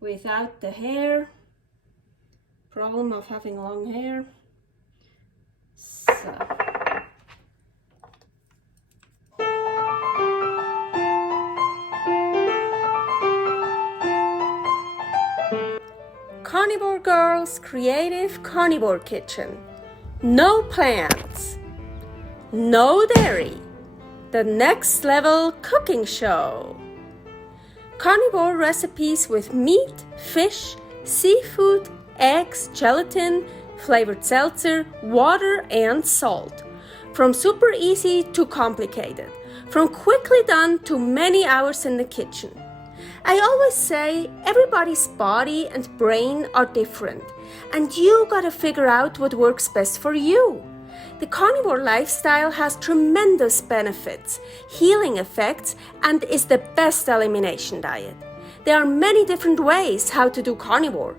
without the hair. Problem of having long hair. So. Carnivore Girl's Creative Carnivore Kitchen. No plants, no dairy, the next level cooking show. Carnivore recipes with meat, fish, seafood, eggs, gelatin, flavored seltzer, water, and salt. From super easy to complicated, from quickly done to many hours in the kitchen. I always say everybody's body and brain are different, and you gotta figure out what works best for you. The carnivore lifestyle has tremendous benefits, healing effects, and is the best elimination diet. There are many different ways how to do carnivore.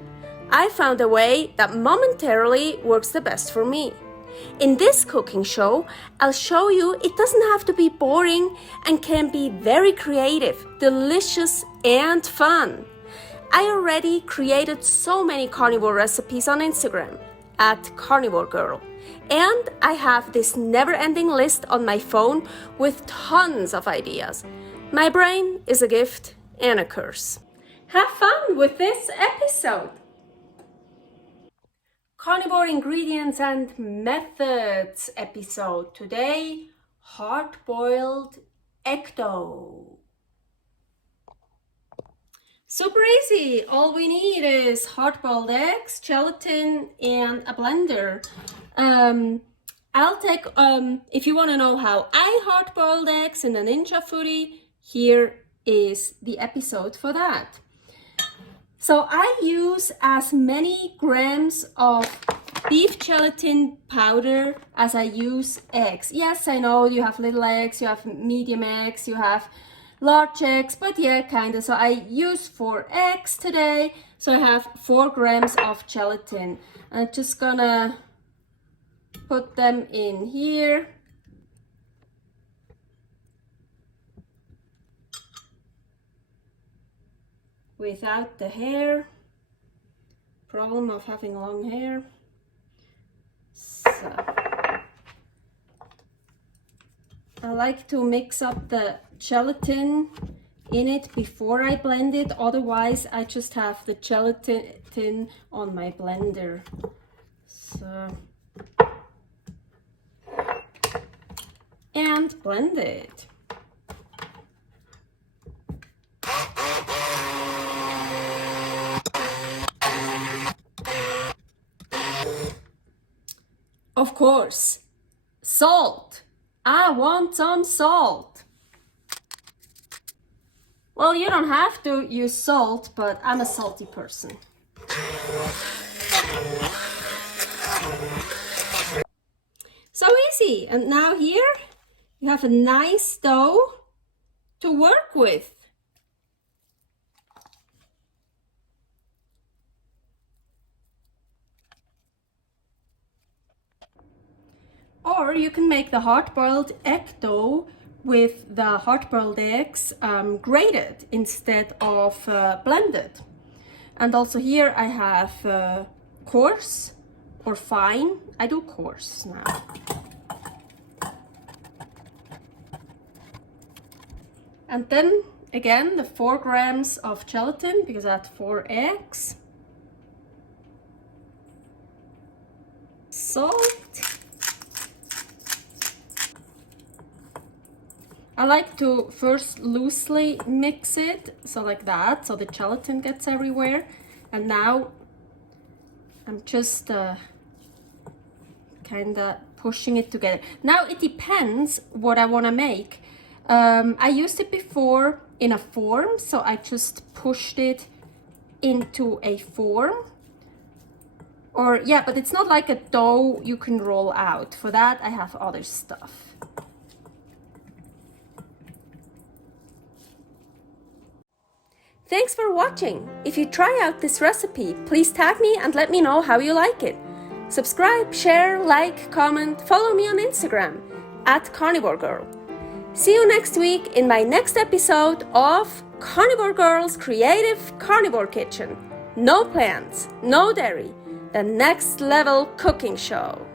I found a way that momentarily works the best for me. In this cooking show, I'll show you it doesn't have to be boring and can be very creative, delicious, and fun. I already created so many carnivore recipes on Instagram at Carnivore Girl. And I have this never-ending list on my phone with tons of ideas. My brain is a gift and a curse. Have fun with this episode! Carnivore ingredients and methods episode. Today, hard-boiled egg dough. Super easy. All we need is hard-boiled eggs, gelatin, and a blender. I'll take, if you want to know how I hard-boiled eggs in a Ninja Foodie, here is the episode for that. So I use as many grams of beef gelatin powder as I use eggs. Yes, I know you have little eggs, you have medium eggs, you have large eggs, but yeah, kinda. So I use 4 eggs today. So I have 4 grams of gelatin. I'm just gonna put them in here. Without the hair. Problem of having long hair. So I like to mix up the gelatin in it before I blend it, otherwise I just have the gelatin on my blender. So and blend it. Of course, salt. I want some salt. Well, you don't have to use salt, but I'm a salty person. So easy. And now here you have a nice dough to work with. Or you can make the hard-boiled egg dough with the hard-boiled eggs grated instead of blended. And also here I have coarse or fine. I do coarse now. And then again the 4 grams of gelatin because I had 4 eggs. Salt. I like to first loosely mix it, so like that, so the gelatin gets everywhere. And now I'm just kind of pushing it together. Now it depends what I want to make. I used it before in a form, so I just pushed it into a form. Or yeah, but it's not like a dough you can roll out. For that I have other stuff. Thanks for watching. If you try out this recipe, please tag me and let me know how you like it. Subscribe, share, like, comment, follow me on Instagram @Carnivore Girl. See you next week in my next episode of Carnivore Girls' Creative Carnivore Kitchen. No plants, no dairy, the next level cooking show.